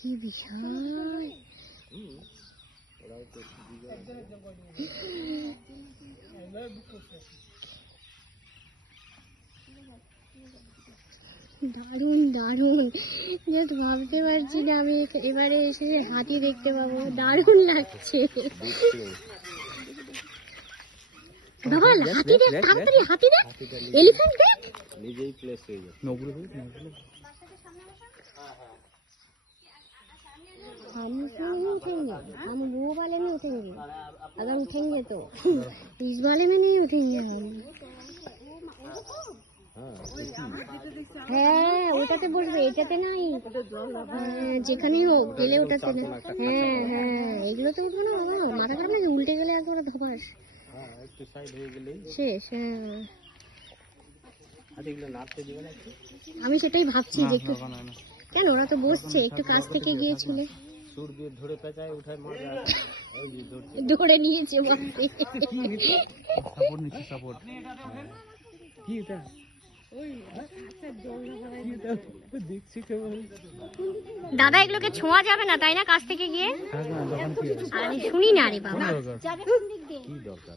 কি বিশাল। দারুণ দারুণ, জাস্ট ভাবতে পারছি না আমি এবারে এসে হাতি দেখতে পাবো। দারুণ লাগছে। বাবা হাতি দেখ, তাড়াতাড়ি হাতি দেখ, এলিফ্যান্ট দেখ। নিজেই প্লেস হয়ে যাবে। हम उसमें नहीं उठेंगे, हम वो वाले में उठेंगे। अगर उठेंगे तो इस वाले में नहीं उठेंगे हम। হ্যাঁ ওটাতে বসবে, এটাতে নাই। হ্যাঁ যেখানেই হোক গেলে ওটাতে না। হ্যাঁ হ্যাঁ এগুলোতে উঠবো না বাবা, মাথা খারাপ নাকি? উল্টে গেলে একবারে ধপাস শেষ। হ্যাঁ আমি সেটাই ভাবছি যে একটু, কেন ওরা তো বসছে, একটু কাছ থেকে গিয়েছিল ধরে নিয়েছে। দাদা এগুলোকে ছোঁয়া যাবে না তাই না কাছ থেকে গিয়ে? আমি শুনি না রে বাবা। কি দরকার?